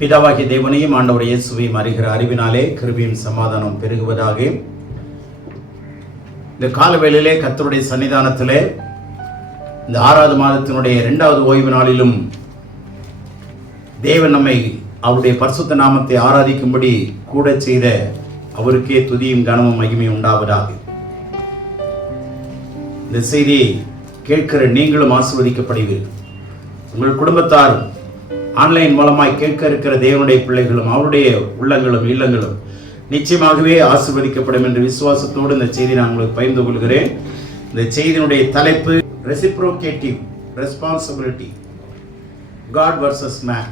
பிதாவாகிய தேவனையும் ஆண்டவர் இயேசுவையும் அறிகிற அறிவினாலே கிருபையும் சமாதானம் பெருகுவதாக. இந்த காலவேளையிலே கர்த்தருடைய சன்னிதானத்திலே இந்த 6வது மாதத்தினுடைய 2வது ஓய்வு நாளிலும் தேவன் நம்மை அவருடைய பரிசுத்த நாமத்தை ஆராதிக்கும்படி கூட செய்த அவருக்கே துதியும் கனமும் மகிமையும் உண்டாவதாக. இந்த செய்தியை கேட்கிற நீங்களும் ஆசீர்வதிக்கப்படுவீர்கள். உங்கள் குடும்பத்தாரும் ஆன்லைன் மூலமாய் கேட்க இருக்கிற தேவனுடைய பிள்ளைகளும் அவருடைய உள்ளங்களும் இல்லங்களும் நிச்சயமாகவே ஆசீர்வதிக்கப்படும் என்ற விசுவாசத்தோடு இந்த செய்தி நான் உங்களுக்கு பகிர்ந்து கொள்கிறேன். இந்த செய்தியினுடைய தலைப்பு ரெசிப்ரோகேட்டிவ் ரெஸ்பான்சிபிலிட்டி, காட் வர்சஸ் மேன்.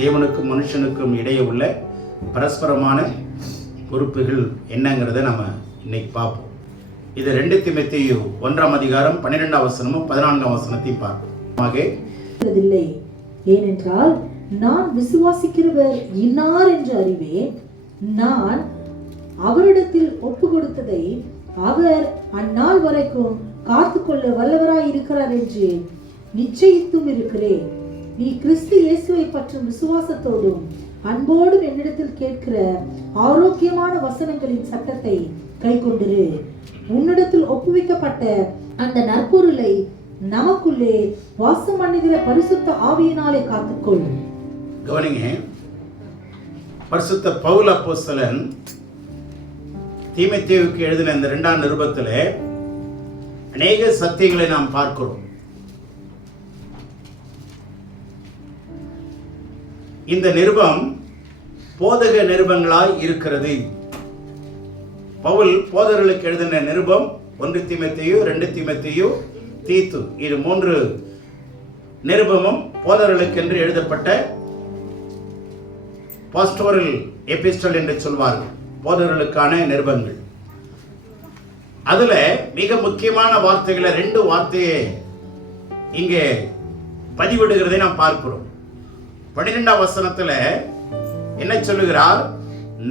தேவனுக்கும் மனுஷனுக்கும் இடையே உள்ள பரஸ்பரமான பொறுப்புகள் என்னங்கிறத நம்ம இன்னைக்கு பார்ப்போம். இது 2 தீமோத்தேயு 1ஆம் அதிகாரம் 12ஆம் வசனமும் 14ஆம் வசனத்தையும் பார்ப்போம். ஏனென்றால் நான் விசுவாசிக்கிறவர் இன்னார் என்று அறிவேன், நான் அவரிடத்தில் ஒப்பு கொடுத்ததை அவர் அந்நாள் வரைக்கும் காத்துக்கொள்ள வல்லவராய் இருக்கிறார் என்று நிச்சயித்தும் இருக்கிறேன். நீ கிறிஸ்து இயேசுவை பற்றும் விசுவாசத்தோடும் அன்போடும் என்னிடத்தில் கேட்கிற ஆரோக்கியமான வசனங்களின் சட்டத்தை கைக்கொண்டிரு. உன்னிடத்தில் ஒப்புவிக்கப்பட்ட அந்த நற்பொருளை நமக்குள்ளே வாசம் பண்ணுகிற பரிசுத்த ஆவியினாலே காத்துக்கொள். கவனிங்க, பரிசுத்த பவுல் அப்போஸ்தலன் தீமோத்தேயுவுக்கு எழுதின இந்த 2ஆம் நிருபத்தில் அநேக சத்தியங்களை நாம் பார்க்கிறோம். இந்த நிருபம் போதக நிருபங்களாய் இருக்கிறது. பவுல் போதகர்களுக்கு எழுதின நிருபம் 1 தீமோத்தேயு, 2 தீமோத்தேயு, தீத்து, இது 3 நிருபமும் போதகர்களுக்கு என்று எழுதப்பட்ட பாஸ்டோரல் எபிஸ்டல் என்று சொல்வார்கள், போதகர்களுக்கான நிருபங்கள். அதுல மிக முக்கியமான வார்த்தைகளை 2 வார்த்தையை இங்கே பதிவிடுகிறதை நாம் பார்க்கிறோம். 12ஆம் வசனத்துல என்ன சொல்லுகிறார்?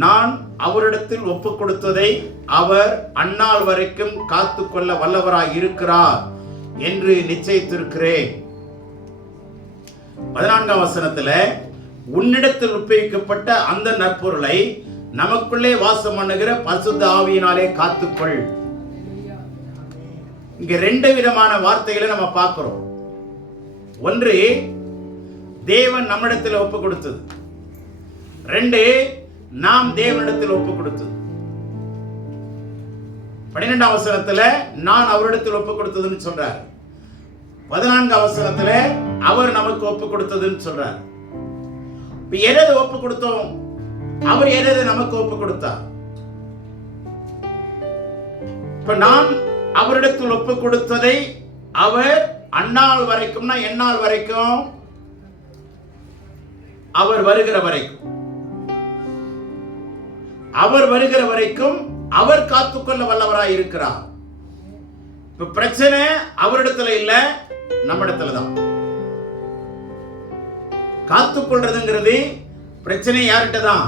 நான் அவரிடத்தில் ஒப்பு கொடுத்ததை அவர் அந்நாள் வரைக்கும் காத்துக்கொள்ள வல்லவராய் இருக்கிறார் என்று நிச்சயித்திருக்கிறேன். 14ஆம் வசனத்துல உன்னிடத்தில் ஒப்புவிக்கப்பட்ட அந்த நற்பொருளை நமக்குள்ளே வாசம் பண்ணுகிற பரிசுத்த ஆவியினாலே காத்துக்கொள். இங்க 2 விதமான வார்த்தைகளை நம்ம பார்க்கிறோம். ஒன்று, தேவன் நம்மிடத்தில் ஒப்பு கொடுத்தது. 2, நாம் தேவனிடத்தில் ஒப்பு கொடுத்தது. 12ஆம் வசனத்துல நான் அவரிடத்தில் ஒப்பு கொடுத்ததுன்னு சொல்றார். 14ஆம் வசனத்துல அவர் நமக்கு ஒப்பு கொடுத்ததுன்னு சொல்றார். இப்ப எதை ஒப்பு கொடுத்தோம்? அவர் எதை நமக்கு ஒப்பு கொடுத்தார்? இப்ப நான் அவரிடத்தில் ஒப்பு கொடுத்ததை அவர் அந்நாள் வரைக்கும்னா எந்நாள் வரைக்கும்? அவர் வருகிற வரைக்கும். அவர் வருகிற வரைக்கும் அவர் காத்துக்கொள்ள வல்லவராய் இருக்கிறார். இப்ப பிரச்சனை அவரிடத்துல இல்ல, நம்ம இடத்துல தான். காத்துக்கொள்றதுங்கிறது பிரச்சனை யார்கிட்ட தான்?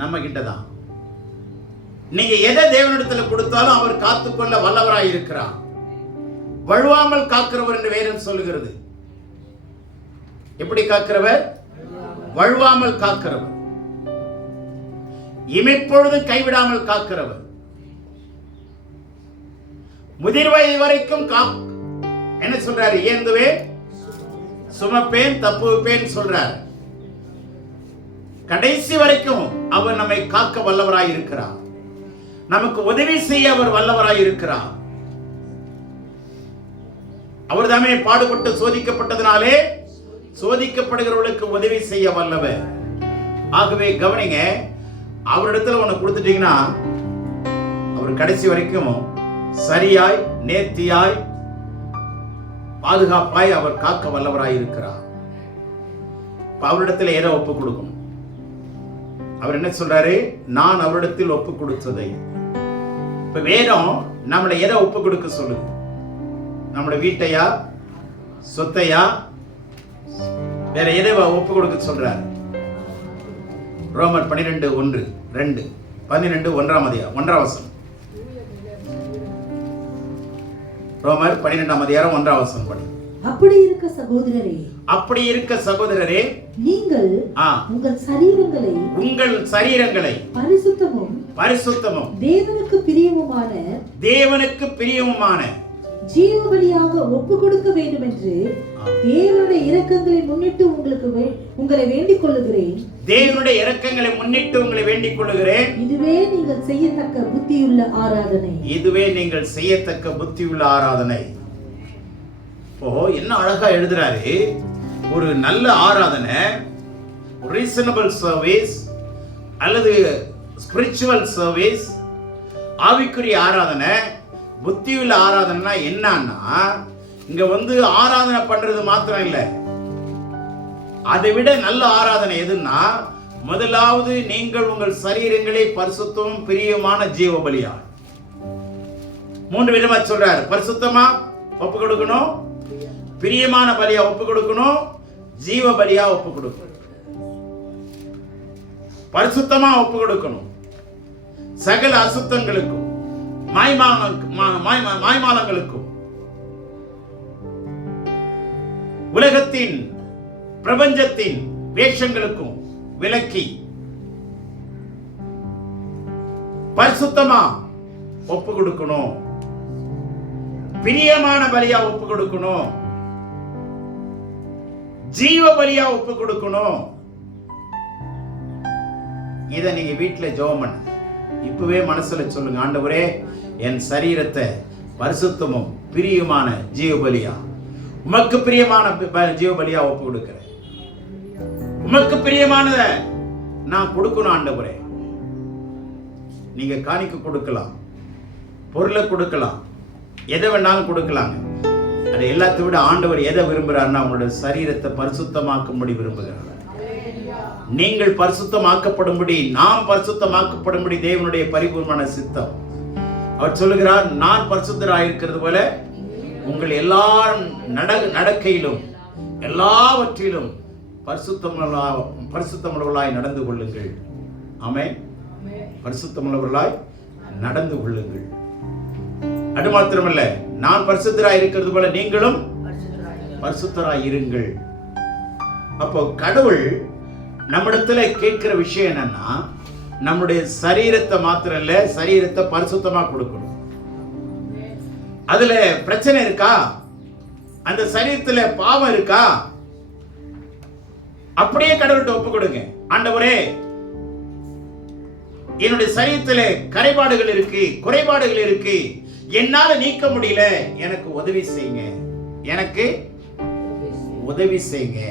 நம்ம கிட்ட தான். நீங்க எதை தேவனிடத்துல கொடுத்தாலும் அவர் காத்துக்கொள்ள வல்லவராய் இருக்கிறார். வழுவாமல் காக்கிறவர் என்று வேதம் சொல்லுகிறது. எப்படி காக்கிறவர்? வழுவாமல் காக்கிறவர், இமைப்பொழுது கைவிடாமல் காக்கிறவர், முதிர் வயது வரைக்கும் என்ன சொல்றாரு? ஏந்துவேன், சுமப்பேன், தப்புவிப்பேன் சொல்றார். கடைசி வரைக்கும் அவர் நம்மை காக்க வல்லவராய் இருக்கிறார். நமக்கு உதவி செய்ய அவர் வல்லவராய் இருக்கிறார். அவர் தாமே பாடுபட்டு சோதிக்கப்பட்டதினாலே சோதிக்கப்படுகிறவர்களுக்கு உதவி செய்ய வல்லவர். ஆகவே கவனிங்க, அவரிடத்துல ஒண்ணு கொடுத்துட்டீங்கன்னா அவர் கடைசி வரைக்கும் சரியாய், நேர்த்தியாய், பாதுகாப்பாய் அவர் காக்க வல்லவராய் இருக்கிறார். அவரிடத்துல எதை ஒப்பு கொடுக்கணும்? அவர் என்ன சொல்றாரு? நான் அவரிடத்தில் ஒப்பு கொடுத்ததை. இப்ப வேதம் நம்மளை எதை ஒப்பு கொடுக்க சொல்லுது? நம்மளோட வீட்டையா, சொத்தையா, வேற எதை ஒப்பு கொடுக்க சொல்றாரு? ரோமர் 12:1, 2, 12, 1ஆம் அதிகாரம் 1ஆம் வசனம். ரோமர் 12ஆம் அதிகாரம் 1ஆம் வசனம் படி. அப்படி இருக்க சகோதரரே, நீங்கள் உங்கள் சரீரங்களை பரிசுத்தமும் தேவனுக்கு பிரியமுமான ஜீவபலியாக ஒப்பு கொடுக்க வேண்டும் என்று தேவனுடைய இரக்கங்களை முன்னிட்டு உங்களை வேண்டிக் கொள்ளுகிறேன். இதுவே நீங்கள் செய்யத்தக்க புத்தியுள்ள ஆராதனை. என்ன அழகா எழுதுறாரு. ஒரு நல்ல ஆராதனை, ரீசனபிள் சர்வீஸ் அல்லது ஸ்பிரிச்சுவல் சர்வீஸ், ஆவிக்குரிய ஆராதனை, புத்தியுள்ள ஆராதனை என்னன்னா, இங்க ஆராதனை பண்றது மாத்திரம் இல்லை, அதை விட நல்ல ஆராதனை எதுன்னா, முதலாவது நீங்கள் உங்கள் சரீரங்களை பரிசுத்தமும் பிரியமான ஜீவ பலியா. 3 விதமா சொல்றாரு. பரிசுத்தமா ஒப்பு கொடுக்கணும், பிரியமான பலியா ஒப்பு கொடுக்கணும், ஜீவ பலியா ஒப்பு கொடுக்கணும். பரிசுத்தமா ஒப்பு கொடுக்கணும், சகல அசுத்தங்களுக்கும் மாய்மாலங்களுக்கும் உலகத்தின் பிரபஞ்சத்தின் வேஷங்களுக்கும் விலக்கி பரிசுத்தமா ஒப்பு கொடுக்கணும், பிரியமான பலியா ஒப்பு கொடுக்கணும், ஜீவ பலியா ஒப்பு கொடுக்கணும். இத நீங்க வீட்டுல ஜெபம் பண்ணு. இப்பவே மனசுல சொல்லுங்க, ஆண்டவரே என் சரீரத்தை பரிசுத்தமும் பிரியமான ஜீவ பலியா, உமக்கு பிரியமான ஜீவ பலியா ஒப்பு கொடுக்கிறேன். உமக்கு பிரியமானத நான் கொடுக்கணும் ஆண்டவரே. நீங்க காணிக்க கொடுக்கலாம், பொருளை கொடுக்கலாம், எதை வேணாலும் கொடுக்கலாங்க. அது எல்லாத்தை விட ஆண்டவர் எதை விரும்புகிறார்னா, உங்களுடைய சரீரத்தை பரிசுத்தமாக்கும்படி விரும்புகிறார். நீங்கள் பரிசுத்தமாக்கப்படும்படி, நாம் பரிசுத்தமாக்கப்படும்படி தேவனுடைய பரிபூர்ணமான சித்தம். அவர் சொல்லுகிறார், நான் பரிசுத்தராக இருக்கிறது போல உங்கள் எல்லா நடக்கையிலும் எல்லாவற்றிலும் பரிசுத்தமுள்ளவர்களாய் நடந்து கொள்ளுங்கள். ஆமென். பரிசுத்தமுள்ளவர்களாய் நடந்து கொள்ளுங்கள். அது மாத்திரமல்ல, நான் பரிசுத்தராய் இருக்கிறது போல நீங்களும் பரிசுத்தராய் இருங்கள். அப்போ கடவுள் நம்மிடத்துல கேட்கிற விஷயம் என்னன்னா, நம்முடைய சரீரத்தை மாத்திரம் இல்ல, சரீரத்தை பரிசுத்தமா கொடுக்கணும். அதுல பிரச்சனை இருக்கா? அந்த சரீரத்துல பாவம் இருக்கா? அப்படியே கடவுள்கிட்ட ஒப்பு கொடுங்க. ஆண்டவரே, என்னுடைய சரீரத்துல கரைபாடுகள் இருக்கு, குறைபாடுகள் இருக்கு, என்னால நீக்க முடியல, எனக்கு உதவி செய்யுங்க, எனக்கு உதவி செய்யுங்க.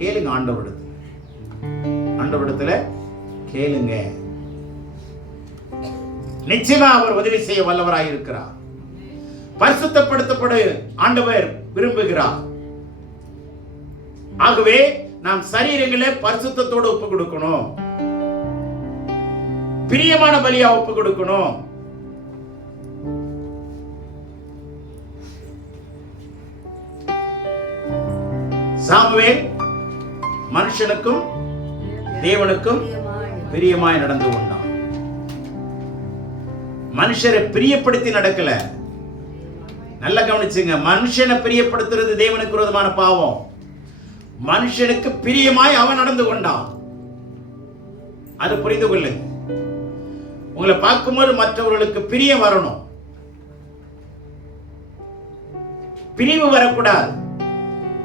கேளுங்க ஆண்டவரிடத்துல கேளுங்க. நிச்சயமா அவர் உதவி செய்ய வல்லவராய் இருக்கிறார். பரிசுத்தப்படுத்தப்பட ஆண்டவர் விரும்புகிறார். ஆகவே நாம் சரீரங்களை பரிசுத்தத்தோடு ஒப்பு கொடுக்கணும், பிரியமான பலியா ஒப்பு கொடுக்கணும். சாமுவேல் மனுஷனுக்கும் தேவனுக்கும் பிரியமாய் நடந்து கொண்டான். மனுஷரை பிரியப்படுத்தி நடக்கல. நல்ல கவனிச்சுங்க, மனுஷனை பிரியப்படுத்துறது தேவனுக்கு விரோதமான பாவம். மனுஷனுக்கு பிரியமாய் அவன் நடந்து கொண்டான். அது புரிந்து கொள்ளுங்க. உங்களை பார்க்கும்போது மற்றவர்களுக்கு பிரியம் வரணும், பிரிவு வரக்கூடாது,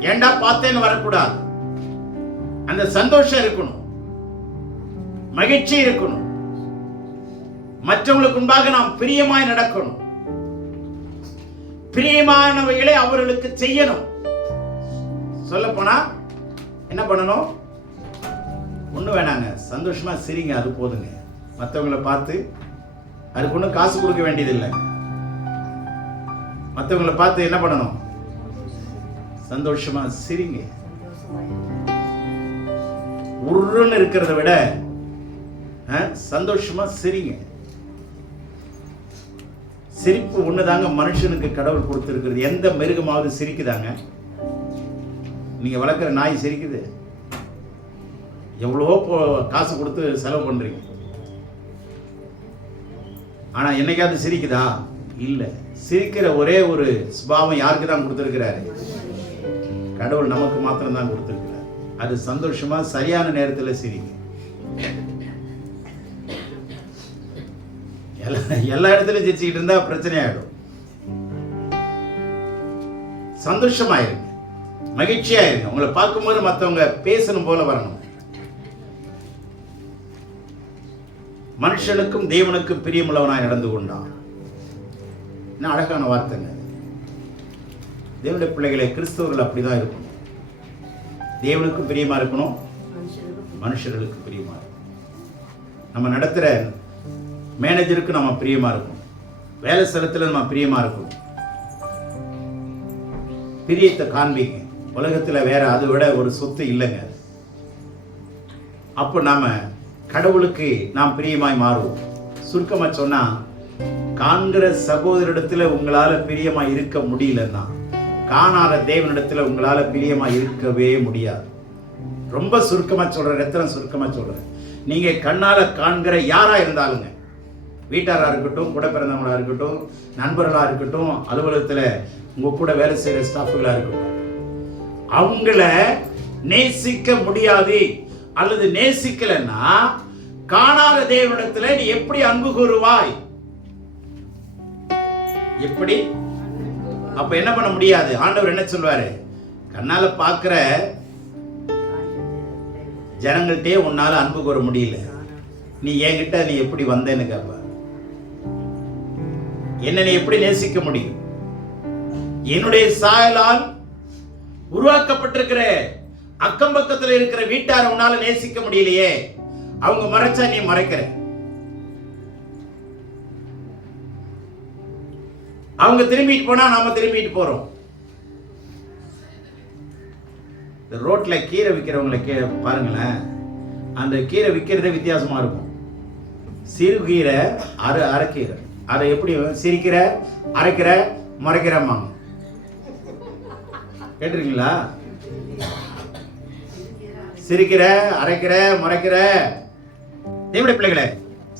ஏண்டா பார்த்தேன்னு வரக்கூடாது. அந்த சந்தோஷம் இருக்கணும், மகிழ்ச்சி இருக்கணும். மற்றவங்களுக்கு முன்பாக நாம் பிரியமாய் நடக்கணும், பிரியமானவைகளை அவர்களுக்கு செய்யணும். சொல்ல போனா என்ன பண்ணணும்? ஒண்ணு வேணாங்க, சந்தோஷமா சிரிங்க, அது போதுங்க. மற்றவங்களை பார்த்து அதுக்கு ஒன்றும் காசு கொடுக்க வேண்டியதில்லை. மற்றவங்களை பார்த்து என்ன பண்ணணும்? சந்தோஷமா சிரிங்க. உருன்னு இருக்கிறத விட சந்தோஷமா சிரிங்க. சிரிப்பு ஒண்ணுதாங்க மனுஷனுக்கு கடவுள் கொடுத்திருக்கிறது. எந்த மிருகமாவது சிரிக்குதாங்க? நீங்க வளர்க்குற நாய் சிரிக்குது? எவ்வளவோ காசு கொடுத்து செலவு பண்றீங்க, ஆனா என்னைக்காவது சிரிக்குதா? இல்ல. சிரிக்கிற ஒரே ஒரு சுபாவம் யாருக்கு தான் கொடுத்திருக்கிறாரு? கடவுள் நமக்கு மாத்திரம் தான் கொடுத்திருக்கிறார். அது சந்தோஷமா சரியான நேரத்தில் சிரிங்க. எல்லா இடத்துலயும் சிரிச்சுக்கிட்டு இருந்தா பிரச்சனை ஆயிடும். சந்தோஷமாயிருங்க, மகிழ்ச்சியா இருங்க. உங்களை பார்க்கும்போது மற்றவங்க பேசணும் போல வரணும். மனுஷனுக்கும் தேவனுக்கும் பிரியமுள்ளவனாய் நடந்து கொண்டான். என்ன அழகான வார்த்தைங்க. தேவனுடைய பிள்ளைகளை, கிறிஸ்தவர்கள் அப்படிதான் இருக்கணும். தேவனுக்கும் பிரியமா இருக்கணும், மனுஷர்களுக்கு பிரியமா இருக்கணும். நம்ம நடத்துற மேனேஜருக்கு நம்ம பிரியமா இருக்கணும், வேலை ஸ்தலத்தில் நம்ம பிரியமா இருக்கணும். பிரியத்தை காண்பிங்க. உலகத்துல வேற அதை விட ஒரு சொத்து இல்லைங்க. அப்போ நாம கடவுளுக்கு நாம் பிரியமாய் மாறுவோம். சுருக்கமா சொன்னா, காண்கிற சகோதரிடத்துல உங்களால பிரியமா இருக்க முடியலன்னா காணாத தேவனிடத்துல உங்களால பிரியமா இருக்கவே முடியாது. ரொம்ப சுருக்கமா சொல்றேன், ரத்தனம் சுருக்கமா சொல்றேன். நீங்க கண்ணால காண்கிற யாரா இருந்தாலுங்க, வீட்டாரா இருக்கட்டும், கூட பிறந்தவங்களா இருக்கட்டும், நண்பர்களா இருக்கட்டும், அலுவலகத்துல உங்க கூட வேலை செய்யற ஸ்டாஃப்களா இருக்கட்டும், அவங்கள நேசிக்க முடியாது அல்லது நேசிக்கலன்னா காணாத தேவனிடத்துல நீ எப்படி அன்பு கூறுவாய்? எப்படி? அப்ப என்ன பண்ண முடியாது? ஆண்டவர் என்ன சொல்வாரு? கண்ணால பாக்குற ஜனங்கள்டே உன்னால அன்பு கூற முடியல, நீ என்கிட்ட நீ எப்படி வந்தேன்னு கேப்ப. என்ன நீ எப்படி நேசிக்க முடியும்? என்னுடைய சாயலால் உருவாக்கப்பட்டிருக்கிற அக்கம் பக்கத்தில் இருக்கிற வீட்டார உன்னால நேசிக்க முடியலையே. அவங்க மறைச்சா நீ மறைக்கிற, அவங்க திரும்பிட்டு போனா நாம திரும்பிட்டு போறோம். ரோட்ல கீரை விற்கிறவங்களை பாருங்களேன், அந்த கீரை விற்கிறதே வித்தியாசமா இருக்கும். சிறு கீரை, அரைக்கீரை. அதை எப்படி சிரிக்கிற, அரைக்கிற, மறைக்கிறமாங்க. கேட்டிருக்கீங்களா? சிரிக்கிற, அரைக்கிற, மறைக்கிற. தேவனுடைய பிள்ளைகளை,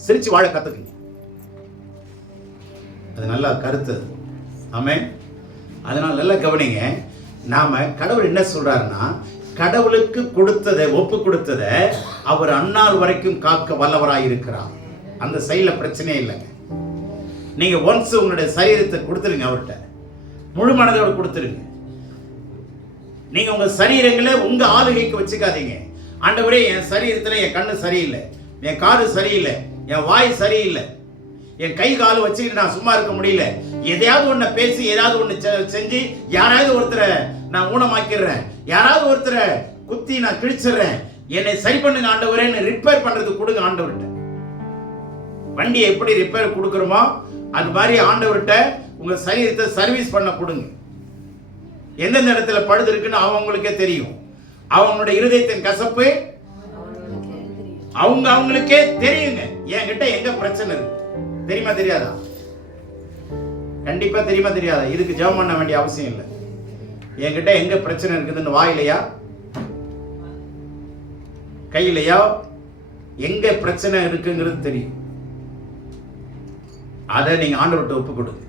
சிரிச்சு வாழ கத்துக்குங்க. அது நல்லா கருத்து. ஆமென். அதனால நல்லா கவனிங்க. நாம கடவுள் என்ன சொல்றாருன்னா, கடவுளுக்கு கொடுத்ததை, ஒப்பு கொடுத்ததை அவர் அந்நாள் வரைக்கும் காக்க வல்லவராய் இருக்கிறார். அந்த சைடுல பிரச்சனையே இல்லைங்க. நீங்க ஒன்ஸ் உங்களுடைய சரீரத்தை கொடுத்துருங்க, அவர்கிட்ட முழு மனதோடு கொடுத்துருங்க. நீங்க உங்க சரீரங்களை உங்க ஆளுகைக்கு வச்சுக்காதீங்க. ஆண்டவரே, என் சரீரத்துல என் கண்ணு சரியில்லை, என் காது சரியில்லை, என் வாய் சரியில்லை, என் கை கால் வச்சுக்கிட்டு நான் சும்மா இருக்க முடியல, எதையாவது ஒன்ன பேசி ஏதாவது ஒன்று செஞ்சு யாராவது ஒருத்தரை நான் ஊனமாக்கிடுறேன், யாராவது ஒருத்தரை குத்தி நான் கிழிச்சிடுறேன், என்னை சரி பண்ணுங்க ஆண்டவரேன்னு ரிப்பேர் பண்றது கொடுங்க ஆண்டவர்கிட்ட. வண்டியை எப்படி ரிப்பேர் கொடுக்குறோமோ அது மாதிரி ஆண்டவர்கிட்ட உங்க சரீரத்தை சர்வீஸ் பண்ண கொடுங்க. எந்தெந்த இடத்துல பழுது இருக்குன்னு அவங்களுக்கே தெரியும். அவங்களுடைய இருதயத்தின் கசப்பு அவங்களுக்கே தெரியுங்க. என்கிட்ட எங்க பிரச்சனை இருக்கு தெரியுமா தெரியாதா? கண்டிப்பா தெரியுமா தெரியாதா? இதுக்கு ஜெபம் பண்ண வேண்டிய அவசியம் இல்லை. என்கிட்ட எங்க பிரச்சனை இருக்குதுன்னு வாயிலையா, கையிலையா, எங்க பிரச்சனை இருக்குங்கிறது தெரியும். அதை நீங்க ஆண்டவர்கிட்ட ஒப்பு கொடுங்க.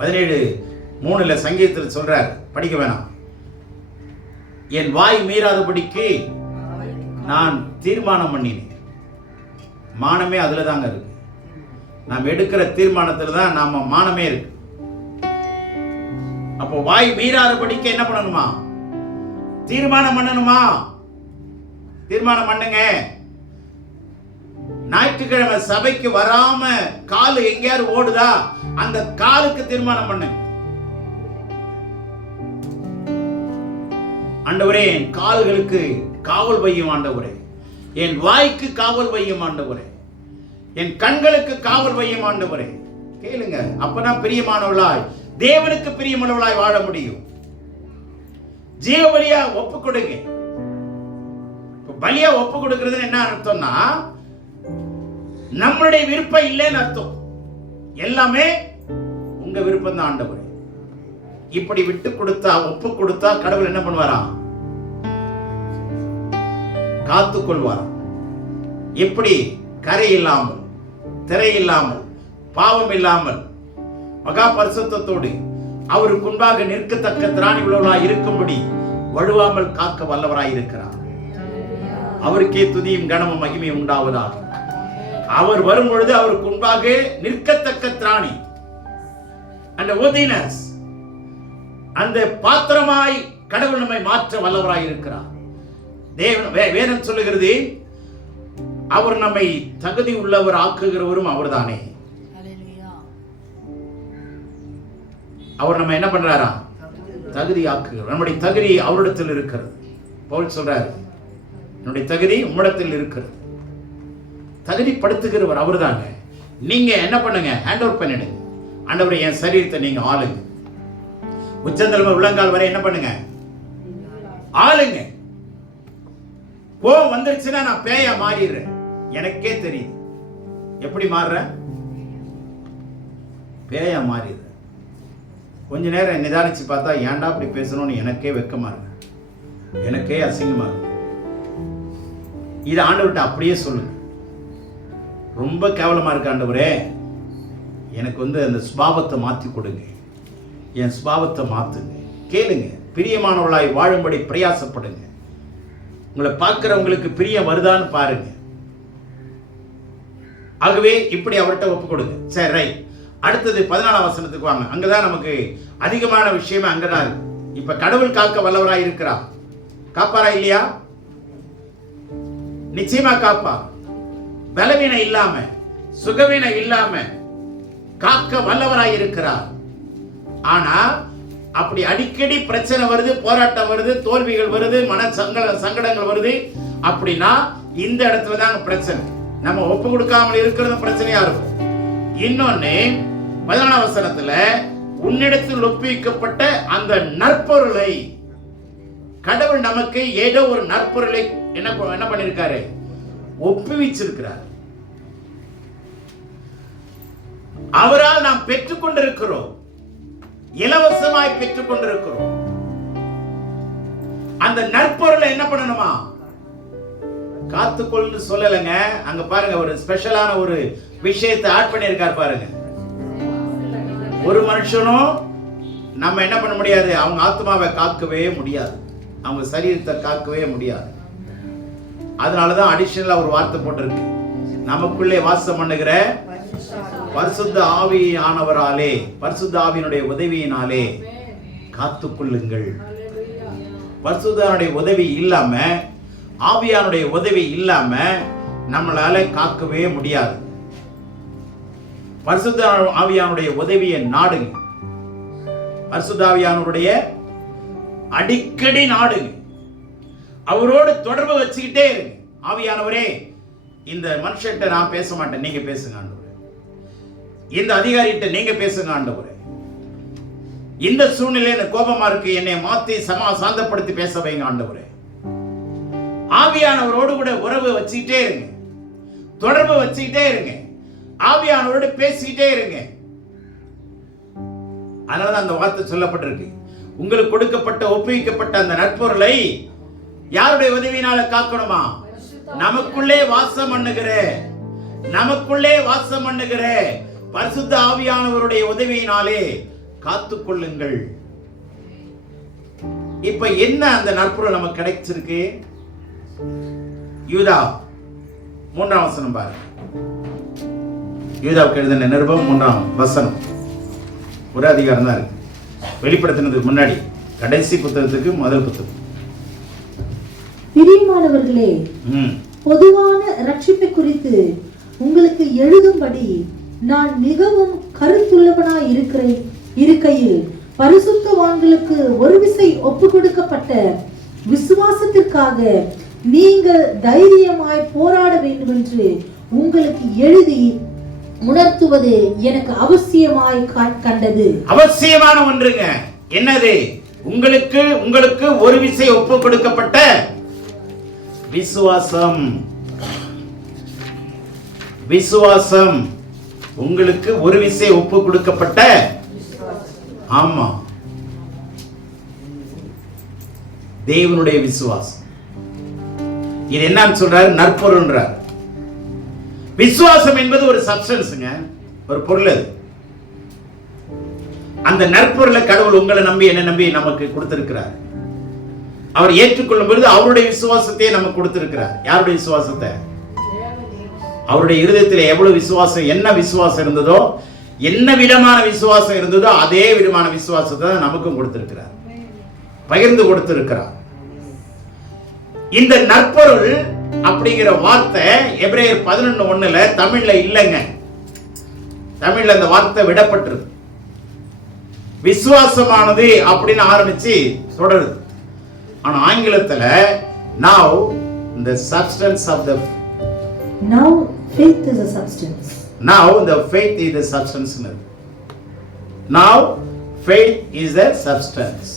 17:3 சங்கீதத்தில் சொல்றார், படிக்க வேணாம். என் வாய் மீறாதபடிக்கு நான் தீர்மானம் பண்ணினேன். மானமே அதுல தாங்க இருக்கு. நாம் எடுக்கிற தீர்மானத்துல தான் நாம மானமே இருக்கு. அப்போ வாய் மீறாதபடிக்கு என்ன பண்ணணுமா? தீர்மானம் பண்ணணுமா? தீர்மானம் பண்ணுங்க. ஞாயிற்றுக்கிழமை சபைக்கு வராம காலு எங்கேயாவது ஓடுதா, அந்த காலுக்கு தீர்மானம் பண்ணுங்க. ஆண்டவரே, என் கால்களுக்கு காவல் வையும் ஆண்டவரே, என் வாய்க்கு காவல் வையும் ஆண்டவரே, என் கண்களுக்கு காவல் வையும் ஆண்டவரே. கேளுங்க. அப்பதான் பிரியமானவளாய், தேவனுக்கு பிரியமானவளாய் வாழ முடியும். ஜீவ பலியா ஒப்பு கொடுங்க. பலியா ஒப்பு கொடுக்கிறது என்ன அர்த்தம்னா, நம்மளுடைய விருப்பம் இல்லைன்னு அர்த்தம். எல்லாமே உங்க விருப்பம் தான் ஆண்டவரே. இப்படி விட்டு கொடுத்தா, ஒப்பு கொடுத்தா கடவுள் என்ன பண்ணுவாராம்? காத்து கொள்வாராம். எப்படி? கரை இல்லாமல், திரை இல்லாமல், பாவம் இல்லாமல், மகா பரிசுத்தத்தோடு அவருக்கு முன்பாக நிற்கத்தக்க திராணி உள்ளவராய் இருக்கும்படி வழுவாமல் காக்க வல்லவராய் இருக்கிறார். அவருக்கே துதியும் கனமும் மகிமையும் உண்டாவதாக. அவர் வரும் பொழுது அவருக்கு முன்பாக நிற்கத்தக்க திராணி, அந்த worthiness, அந்த பாத்திரமாய் கடவுள் நம்மை மாற்ற வல்லவராய் இருக்கிறார். வேதம் சொல்லுகிறது, அவர் நம்மை தகுதி உள்ளவர் ஆக்குகிறவரும் அவர்தானே. அவர் நம்ம என்ன பண்றாரா? தகுதி ஆக்குகிறார். நம்முடைய தகுதி அவரிடத்தில் இருக்கிறது. பவுல் சொல்றாரு, என்னுடைய தகுதி உம்மிடத்தில் இருக்கிறது. தகுதிப்படுத்துகிறவர் அவர்தாங்க. நீங்க என்ன பண்ணுங்க? ஹேண்ட் ஓவர் பண்ணிடுங்க. ஆண்டவரே, என் சரீரத்தை நீங்க ஆளுங்க. உச்சந்தலைமை உள்ளங்கால் வரை என்ன பண்ணுங்க? ஆளுங்க. கோவம் வந்துருச்சுன்னா நான் பேயா மாறிடுறேன். எனக்கே தெரியுது எப்படி மாறுறேன். பேயா மாறிடுறேன். கொஞ்ச நேரம் நிதானிச்சு பார்த்தா ஏன்டா அப்படி பேசணும்னு எனக்கே வெக்கமா இருக்கு, எனக்கே அசிங்கமா இருக்கு. இது ஆண்டவர்கிட்ட அப்படியே சொல்லுங்க. ரொம்ப கேவலமா இருக்கு ஆண்டவரே, எனக்கு அந்த சுபாவத்தை மாற்றி கொடுங்க, என் சுபாவத்தை மாத்துங்க. கேளுங்க. பிரியமானவர்களாய் வாழும்படி பிரயாசப்படுங்க. உங்களை பார்க்கிறவங்களுக்கு பிரியம் வருதான்னு பாருங்க. ஆகவே இப்படி அவர்கிட்ட ஒப்பு கொடுங்க. சரி, ரைட். அடுத்தது 14ஆம் வசனத்துக்கு வாங்க. அங்கதான் நமக்கு அதிகமான விஷயமே அங்கதான் இருக்கு. இப்ப கடவுள் காக்க வல்லவராய் இருக்கிறார். காப்பாரா இல்லையா? நிச்சயமா காப்பா. பலவீனம் இல்லாம, சுகவீனம் இல்லாம காக்க வல்லவராய் இருக்கிறார். ஆனா அப்படி அடிக்கடி பிரச்சனை வருது, போராட்டம் வருது, தோல்விகள் வருது, மன சங்கடங்கள் வருது அப்படின்னா இந்த இடத்துல தான் பிரச்சனை. நம்ம ஒப்பு கொடுக்காமல் இருக்கிறது பிரச்சனையா இருக்கும். இன்னொன்னு 14ஆம் வசனத்துல, உன்னிடத்தில் ஒப்புவிக்கப்பட்ட அந்த நற்பொருளை, கடவுள் நமக்கு ஏதோ ஒரு நற்பொருளை என்ன பண்ணிருக்காரு? ஒப்புவிச்சிருக்கிறார். அவரால் நாம் பெற்றுக் கொண்டிருக்கிறோம், இலவசமாய் பெற்றுக் கொண்டிருக்கிறோம். அந்த நற்பொருளை என்ன பண்ணணுமா? காத்துக்கொள்னு சொல்லலைங்க. அங்க பாருங்க, ஒரு ஸ்பெஷலான ஒரு விஷயத்தை ஆட் பண்ணியிருக்கார் பாருங்க. ஒரு மனுஷனும் நம்ம என்ன பண்ண முடியாது? அவங்க ஆத்மாவை காக்கவே முடியாது, அவங்க சரீரத்தை காக்கவே முடியாது. அதனாலதான் அடிஷனலா ஒரு வார்த்தை போட்டிருக்கு, நமக்குள்ளே வாசம் பண்ணுகிற பரிசுத்த ஆவியானவராலே, பரிசுத்த ஆவியினுடைய உதவியினாலே காத்துக்கொள்ளுங்கள். பரிசுத்தனுடைய உதவி இல்லாம, ஆவியானுடைய உதவி இல்லாம நம்மளால காக்கவே முடியாது. பரிசுத்த ஆவியானுடைய உதவியை நாடுங்க. பரிசுத்த ஆவியானுடைய அடிக்கடி நாடுங்க. அவரோடு தொடர்பு வச்சுக்கிட்டே இருங்க. ஆவியானவரே, இந்த மனுஷன்ட்ட நான் பேச மாட்டேன், நீங்க பேசுங்க ஆண்டவரே. இந்த அதிகாரிகிட்ட நீங்க பேசுங்க ஆண்டவரே. இந்த சூழ்நிலையில கோபமா இருக்கு, என்னை மாத்தி சாந்தப்படுத்தி பேச வைங்க ஆண்டவரே. ஆவியானவரோடு கூட உறவு வச்சுக்கிட்டே இருங்க, தொடர்பு வச்சுக்கிட்டே இருங்க, ஆவியானவரோடு பேசிக்கிட்டே இருங்க. அதனாலதான் அந்த வார்த்தை சொல்லப்பட்டிருக்கு, உங்களுக்கு கொடுக்கப்பட்ட ஒப்புவிக்கப்பட்ட அந்த நற்பொருளை யாருடைய உதவியினால காக்கணுமா? நமக்குள்ளே வாசம் பண்ணுகிற, நமக்குள்ளே வாசம் பண்ணுகிற பரிசுத்த ஆவியானவருடைய உதவியினாலே காத்துக்கொள்ளுங்கள். இப்ப என்ன அந்த நற்பொருள் நமக்கு கிடைச்சிருக்கு? யூதா 3ஆம் வசனம் பாருங்க. யூதாவுக்கு எழுதின நிருபம் 3ஆம் வசனம். ஒரு அதிகாரம் தான் இருக்கு. வெளிப்படுத்தினதுக்கு முன்னாடி கடைசி புத்தகத்துக்கு முதல் புத்தகம். பிரியமானவர்களே, பொதுவான ரட்சிப்பை குறித்து உங்களுக்கு எழுதும்படி நான் மிகவும் கருத்துள்ளவனாய் இருக்கையில் பரிசுத்தவான்களுக்கு ஒரு விசை ஒப்பு கொடுக்கப்பட்ட விசுவாசத்திற்காக நீங்கள் தைரியமாய் போராட வேண்டும் என்று உங்களுக்கு எழுதி உணர்த்துவது எனக்கு அவசியமாய் கண்டது. அவசியமான ஒன்றுங்க. என்னது? உங்களுக்கு ஒரு விசை ஒப்பு கொடுக்கப்பட்ட விசுவாசம். விசுவாசம் உங்களுக்கு ஒரு விசை ஒப்பு கொடுக்கப்பட்ட, ஆமா, தேவனுடைய விசுவாசம். இது என்னன்னு சொல்றாரு? நற்பொருள்ன்றார். விசுவாசம் என்பது ஒரு சப்ஸ்டன்ஸ்ங்க, ஒரு பொருள். அது அந்த நற்பொருளை கடவுள் உங்களை நம்பி என்ன நம்பி நமக்கு கொடுத்திருக்கிறார். அவர் ஏற்றுக்கொள்ளும் பொழுது அவருடைய விசுவாசத்தையே நமக்கு கொடுத்திருக்கிறார். யாருடைய விசுவாசத்தை? அவருடைய இருதயத்தில் எவ்வளவு விசுவாசம், என்ன விசுவாசம் இருந்ததோ, என்ன விதமான விசுவாசம் இருந்ததோ அதே விதமான விசுவாசத்தை நமக்கும் கொடுத்திருக்கிறார், பகிர்ந்து கொடுத்திருக்கிறார். இந்த நற்பொருள் அப்படிங்கிற வார்த்தை எபிரேயர் 11:1 தமிழ்ல இல்லைங்க. தமிழ்ல அந்த வார்த்தை விடப்பட்டிருக்கு. விசுவாசமானது அப்படின்னு ஆரம்பிச்சு தொடருது. ஆனா ஆங்கிலத்துல now the substance of the now faith is a substance. now the faith is the substance. now faith is a substance.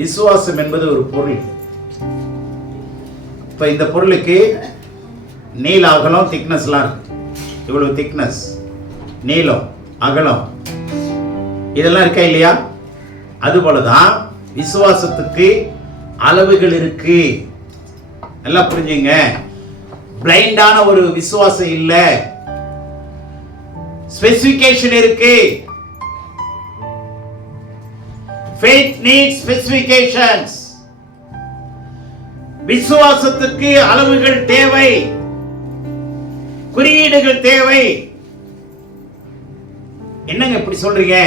விசுவாசம் என்பது ஒரு பொருள். இப்ப இந்த பொருளுக்கு நீள அகலம் திக்னஸ்லாம் இருக்கு. இவ்வளவு திக்னஸ், நீளம், அகலம், இதெல்லாம் இருக்கா இல்லையா? அதுபோலதான் விசுவாசத்துக்கு அளவுகள் இருக்கு. நல்லா புரிஞ்சுங்க. பிளைண்டான ஒரு விசுவாசம் இல்ல, ஸ்பெசிபிகேஷன் இருக்கு. faith needs specifications. விசுவாசத்துக்கு அளவுகள் தேவை, குறியீடுகள் தேவை. என்னங்க இப்படி சொல்றீங்க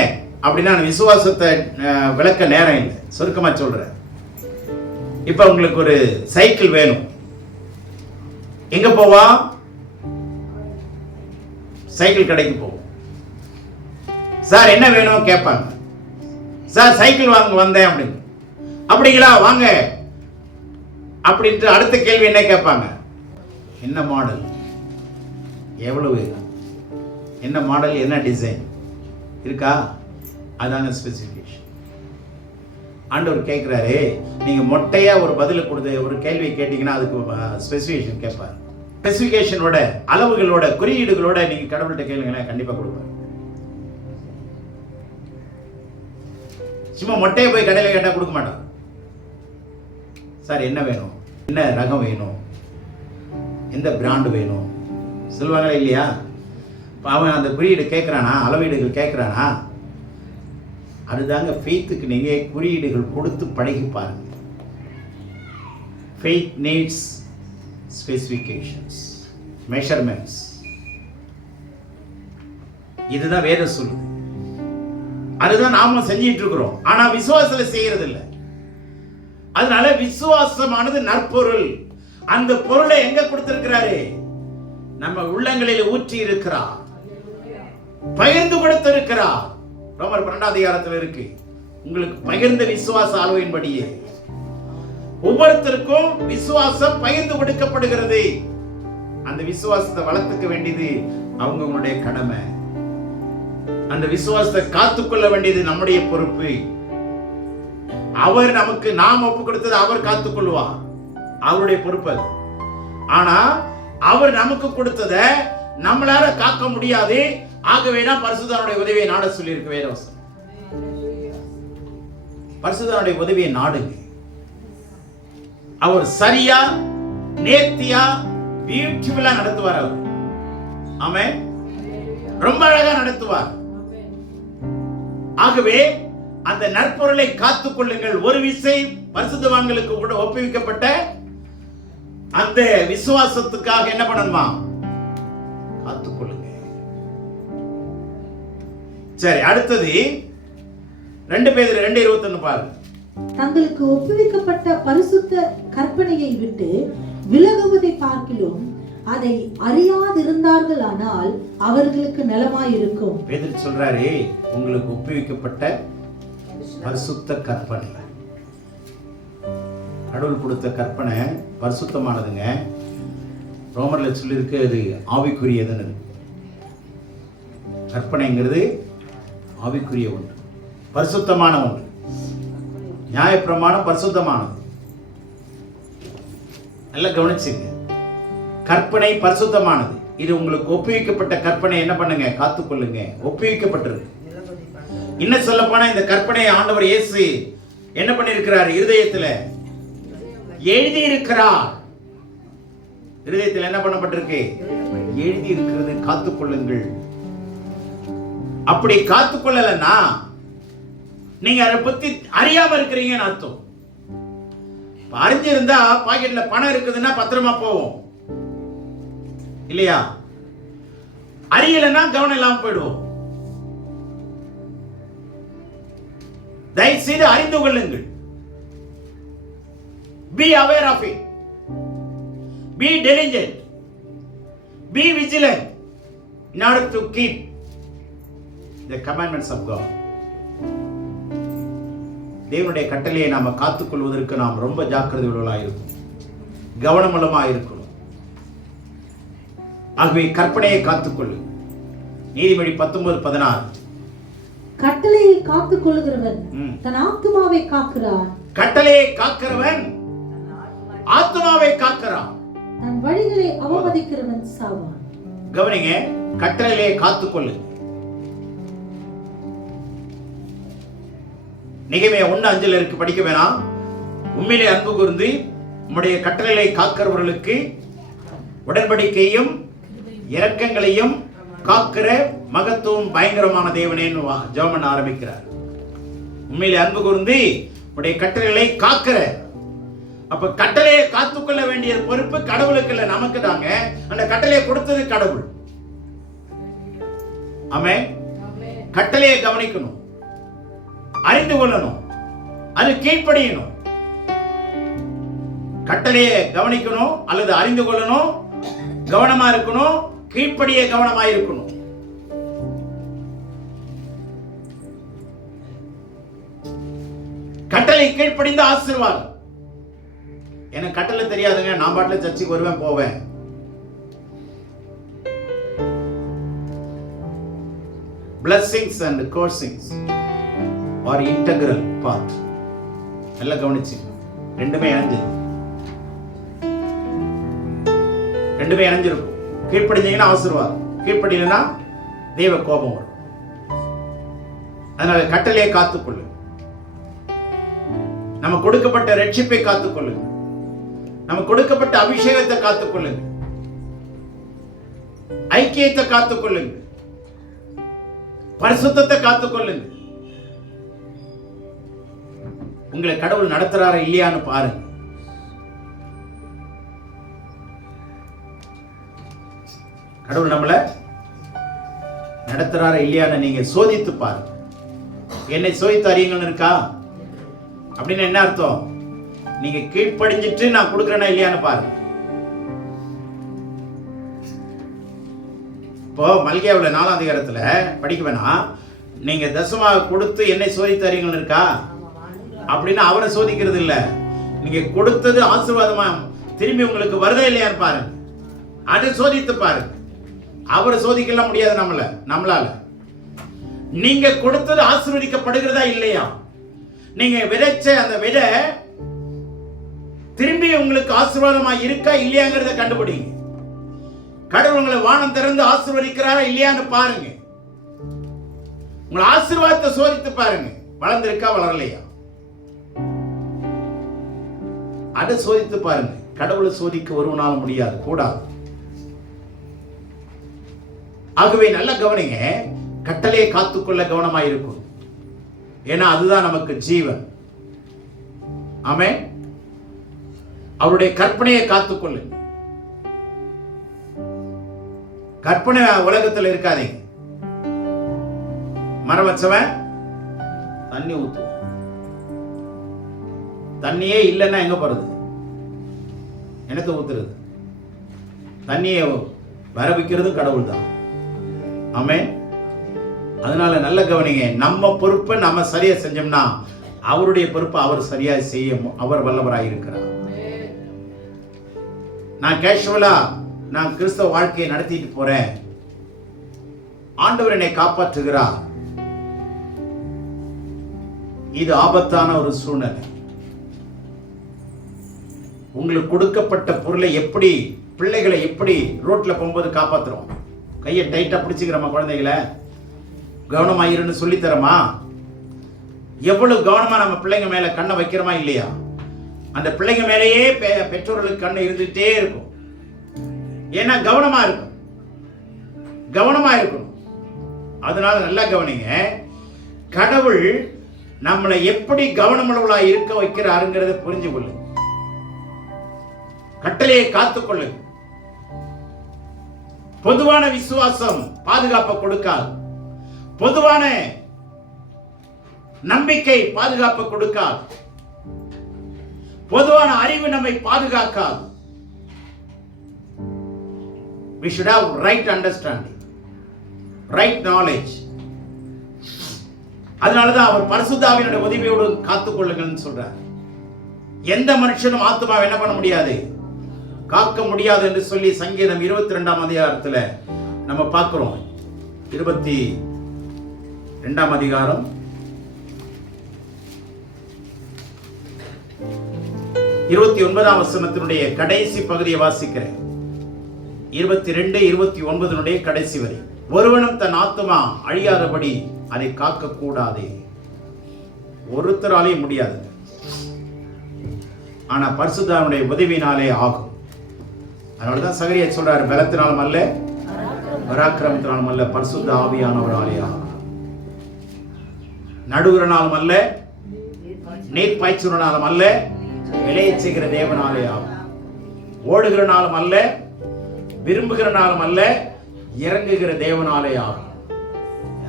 அப்படின்னா விசுவாசத்தை விளக்க நேரம் இல்லை, சுருக்கமா சொல்றேன். இப்ப உங்களுக்கு ஒரு சைக்கிள் வேணும், எங்க போவா? சைக்கிள் கடைக்கு போவோம். சார் என்ன வேணும் கேட்பாங்க. சார் சைக்கிள் வாங்க வந்தேன் அப்படின்னு. அப்படிங்களா, வாங்க அப்படின்ட்டு அடுத்த கேள்வி என்ன கேட்பாங்க? என்ன மாடல், எவ்வளவு, என்ன மாடல், என்ன டிசைன் இருக்கா? அதான ஸ்பெசிஃபிகேஷன். ஆண்டவர் கேட்கிறாரு, நீங்க மொட்டையா ஒரு பதில் கொடுத்து ஒரு கேள்வி கேட்டீங்கன்னா அதுக்கு ஸ்பெசிஃபிகேஷன் கேட்பாரு. ஸ்பெசிஃபிகேஷனோட, அளவுகளோட, குறியீடுகளோட நீங்க கடவுள்கிட்ட கேளுங்களேன், கண்டிப்பா கொடுப்பாரு. சும்மா மொட்டையை போய் கடையில் கேட்டா கொடுக்க மாட்டான். சார் என்ன வேணும், என்ன ரகம் வேணும், எந்த பிராண்டு வேணும் சொல்லுவாங்களா இல்லையா? அவன் அந்த குறியீடு கேட்குறானா, அளவீடுகள் கேட்குறானா? அதுதாங்க ஃபெய்த்துக்கு நீங்கள் குறியீடுகள் கொடுத்து பழகி பாருங்க. Faith needs specifications, measurements. இதுதான் வேதம் சொல்லுது. அதுதான் நாம செஞ்சிட்டு இருக்கிறோம். ஆனா விசுவாசத்துல செய்யறது இல்லை. அதனால விசுவாசமானது நற்பொருள். அந்த பொருளை எங்க கொடுத்திருக்கிறாரு? நம்ம உள்ளங்களில் ஊற்றி இருக்கிறார், பகிர்ந்து கொடுத்திருக்கிறார். ரோமர் 12 இருக்கு. உங்களுக்கு பகிர்ந்த விசுவாச அளவின்படியே ஒவ்வொருத்தருக்கும் விசுவாசம் பகிர்ந்து கொடுக்கப்படுகிறது. அந்த விசுவாசத்தை வளர்த்துக்க வேண்டியது அவங்களுடைய கடமை. அந்த விசுவாசத்தை காத்துக்கொள்ள வேண்டியது நம்முடைய பொறுப்பு. அவர் நமக்கு, நாம் ஒப்பு கொடுத்தது அவர் காத்துக்கொள்வார், அவருடைய பொறுப்பு. ஆனா அவர் நமக்கு கொடுத்ததை நம்மளால காக்க முடியாது. ஆகவேதான் பரிசுத்தனுடைய உதவியை நாட சொல்லி இருக்க வேதவசனம். பரிசுத்தனுடைய உதவியை நாடுங்க. அவர் சரியா, நேர்த்தியா, பியூட்டிஃபுல்லா நடத்துவார். அவர் ஆமென், ரொம்ப அழகா நடத்துவார். ஆகவே அந்த நற்பொருளை காத்துக் கொள்ளுங்கள். ஒரு விசை பரிசுத்தவான்களுக்கு கூட ஒப்புவிக்கப்பட்ட அந்த விசுவாசத்துக்காக என்ன பண்ணணுமா? காத்துக்கொள்ளுங்க. சரி, அடுத்தது 2 பேதுரு 2:21 பாருங்க. தங்களுக்கு ஒப்புவிக்கப்பட்ட பரிசுத்த கற்பனையை விட்டு விலகுவதை பார்க்கிலும் அதை அறியாதிருந்தார்கள் ஆனால் அவர்களுக்கு நலமாயிருக்கும். பேதுரு சொல்றாரு, உங்களுக்கு ஒப்புவிக்கப்பட்ட பரிசுத்த கற்பனை, கடவுள் கொடுத்த கற்பனை பரிசுத்தமானதுங்க. ரோமர்ல சொல்லியிருக்கு, அது ஆவிக்குரியதுன்னு. கற்பனைங்கிறது ஆவிக்குரிய ஒன்று, பரிசுத்தமான ஒன்று. நியாயப்பிரமாணம் பரிசுத்தமானது. நல்லா கவனிச்சுங்க. கற்பனை பரிசுத்தமானது. இது உங்களுக்கு ஒப்புவிக்கப்பட்ட கற்பனை. என்ன பண்ணுங்க? காத்துக்கொள்ளுங்க. ஒப்புவிக்கப்பட்டிருக்கு. இன்னும் சொல்ல போனா இந்த கற்பனையை ஆண்டவர் இயேசு என்ன பண்ணிருக்கிறார்? இருதயத்தில் எழுதி இருக்கிறார். இருதயத்தில் என்ன பண்ணப்பட்டிருக்கு? எழுதி இருக்கிறது. காத்துக்கொள்ளுங்கள். அப்படி காத்துக்கொள்ளலன்னா நீங்க அதை பத்தி அறியாம இருக்கிறீங்கன்னு அர்த்தம். அறிஞ்சிருந்தா பாக்கெட்ல பணம் இருக்குதுன்னா பத்திரமா போவோம் இல்லையா? அறியலைன்னா கவனம் இல்லாம போயிடுவோம். தயவு செய்து அறிந்து கொள்ளுங்கள். Be aware of it. Be diligent. Be vigilant in order to keep the commandments of God. தேவனுடைய கட்டளையை நாம காத்துக்கொள்வதற்கு நாம் ரொம்ப ஜாக்கிரதை உள்ளவர்களாக இருக்கணும், கவனமுள்ளமாக இருக்கணும். ஆகவே கற்பனையை காத்துக்கொள்ளு. நீதிமொழி 19:16. கட்டளையை காத்துக் கொள்கிறவன் தன் ஆத்துமாவை காக்கிறான். கட்டளையை காக்கிறவன் ஆத்துமாவை காக்கிறான். தன் வழிகளை அவமதிக்கிறவன் சாவான். கவனிங்க, கட்டளையை காத்துக்கொள்ளு. நிகமே 1:5 இருக்கு, படிக்க வேணாம். உண்மையிலே அன்பு கூர்ந்து உம்முடைய கட்டளைகளை காக்கிறவர்களுக்கு உடன்படிக்கையும் இரக்கங்களையும் காக்கிற மகத்துவம் பயங்கரமான தேவனேன்னு ஜெபம் பண்ண ஆரம்பிக்கிறார். உண்மையிலே அன்பு கூர்ந்து உடைய கட்டளைகளை காக்கிற. அப்ப கட்டளையை காத்துக்கொள்ள வேண்டிய பொறுப்பு கடவுளுக்கு இல்ல, நமக்கு தாங்க. அந்த கட்டளையை கொடுத்தது கடவுள். ஆமென். கட்டளையை கவனிக்கணும், அறிந்து கொள்ளணும், அது கீழ்ப்படியணும். கட்டளையை கவனிக்கணும் அல்லது அறிந்து கொள்ளணும், கவனமா இருக்கணும், கீழ்ப்படிய கவனமா இருக்கணும். கட்டளை கீழ்ப்படிந்த ஆசீர்வாதம். எனக்கு கட்டளை தெரியாதுங்க, நான் பாட்டுல சர்ச்சுக்கு வருவேன் போவேன். Blessings and cursings are integral part. நல்லா கவனிச்சு, ரெண்டுமே இணைஞ்சிருக்கும். கீழ்ப்படிஞ்சீங்கன்னா ஆசீர்வாதம், கீழ்ப்படினா தெய்வ கோபம் வரும். அதனால கட்டளையை காத்துக்கொள்ளு. நம்ம கொடுக்கப்பட்ட ரட்சிப்பை காத்துக்கொள்ளுங்க, நம்ம கொடுக்கப்பட்ட அபிஷேகத்தை காத்துக்கொள்ளுங்க, ஐக்கியத்தை காத்துக்கொள்ளுங்க, பரிசுத்தத்தை காத்துக்கொள்ளுங்க. உங்களை கடவுள் நடத்துறாரா இல்லையான்னு பாருங்க. கடவுள் நம்மளை நடத்துறாரா இல்லையான்னு நீங்க சோதித்து பாருங்க. என்னை சோதித்து அறியுங்கன்னு இருக்கா அப்படின்னு என்ன அர்த்தம்? நீங்க கீழ்ப்படிஞ்சிட்டு நான் கொடுக்குறேன்னா இல்லையான்னு பாருங்க. இப்போ மல்கியாவுல 4ஆம் அதிகாரத்துல படிக்க வேணாம், நீங்க தசமா கொடுத்து என்னை சோதித்து அறியுங்கன்னு இருக்கா அப்படின்னு அவரை சோதிக்கிறது இல்ல. நீங்க கொடுத்தது ஆசீர்வாதமா திரும்பி உங்களுக்கு வருதா இல்லையான்னு பாருங்க, அதை சோதித்து பாருங்க. அவரை சோதிக்கலாம் முடியாது நம்மளால. நீங்க கொடுத்தது ஆசீர்வதிக்கப்படுகிறதா இல்லையா, நீங்க விதைச்ச அந்த விதை திரும்பி உங்களுக்கு ஆசீர்வாதமா இருக்கா இல்லையாங்கிறத கண்டுபிடிங்க. கடவுள் உங்களை வானம் திறந்து ஆசீர்வதிக்கிறாரா இல்லையான்னு பாருங்க. உங்களை ஆசீர்வாதத்தை சோதித்து பாருங்க, வளர்ந்திருக்கா வளரலையா, அதை சோதித்து பாருங்க. கடவுளை சோதிக்க ஒருவனால முடியாது, கூடாது. ஆகவே நல்ல கவனிங்க, கட்டளையை காத்துக்கொள்ள கவனமாக இருக்கும். ஏன்னா அதுதான் நமக்கு ஜீவன். ஆமென். அவருடைய கற்பனையை காத்துக்கொள்ளுங்க. கற்பனை உலகத்தில் இருக்காதீங்க. மரம் வச்சவன் தண்ணி ஊத்து, தண்ணியே இல்லைன்னா எங்க போறது? என்னத்தை ஊத்துறது? தண்ணியை வர வைக்கிறது கடவுள் தான். ஆமென். அதனால நல்ல கவனிங்க, நம்ம பொறுப்பை நம்ம சரியா செஞ்சோம்னா அவருடைய பொறுப்பை அவர் சரியா செய்ய அவர் வல்லவராக இருக்கிறார். நான் கேஷுவலா நான் கிறிஸ்தவ வாழ்க்கையை நடத்திட்டு போறேன், ஆண்டவர் என்னை காப்பாற்றுகிறார், இது ஆபத்தான ஒரு சூழ்நிலை. உங்களுக்கு கொடுக்கப்பட்ட பொருளை எப்படி, பிள்ளைகளை எப்படி ரோட்ல போகும்போது காப்பாத்துறோம்? கையை டைட்டா பிடிச்சுக்கிறோமா? குழந்தைகளை கவனமாயிருன்னு சொல்லி தரமா? எவ்வளவு கவனமா நம்ம பிள்ளைங்க மேல கண்ணை வைக்கிறோமா இல்லையா? அந்த பிள்ளைங்க மேலேயே பெற்றோர்களுக்கு கண்ணு இருந்துட்டே இருக்கும். ஏன்னா கவனமா இருக்கும், கவனமா இருக்கணும். அதனால நல்லா கவனிங்க, கடவுள் நம்மளை எப்படி கவனமுள்ளவளா இருக்க வைக்கிறாருங்கிறத புரிஞ்சு கொள்ளு. கட்டளையை காத்துக்கொள்ளு. பொதுவான விசுவாசம் பாதுகாப்பை கொடுக்காது. பொதுவான நம்பிக்கை பாதுகாப்பை கொடுக்காது. பொதுவான அறிவு நம்மை பாதுகாக்காது. We should have right understanding, right knowledge. அதனாலதான் அவர் பரிசுத்த ஆவியினுடைய உதவியோடு காத்துக்கொள்ளுங்கள்னு சொல்றார். எந்த மனுஷனும் ஆத்துமாவை என்ன பண்ண முடியாது, காக்க முடியாது என்று சொல்லி சங்கீதம் 22ஆம் அதிகாரத்துல நம்ம பார்க்கிறோம். 22ஆம் அதிகாரம் 29ஆம் வசனத்தினுடைய கடைசி பகுதியை வாசிக்கிறேன். 22, 29 கடைசி வரை. ஒருவனும் தன் ஆத்துமா அழியாதபடி அதை காக்க கூடாதே. ஒருத்தராலே முடியாது. ஆனா பரிசுத்தாவினுடைய உதவினாலே ஆகும். அதனாலதான் சகரியா சொல்றாரு, பலத்தினாலும் அல்ல பராக்கிரமத்தினாலும் அல்ல, பரிசுத்த ஆவியானவராலே ஆகும். நடுவரனாலும் அல்ல, நீர் பாய்ச்சுறனாலும் அல்ல, விளைய செய்கிற தேவனாலே ஆகும். ஓடுகிறனாலும் அல்ல, விரும்புகிறனாலும் அல்ல, இறங்குகிற தேவனாலே ஆகும்.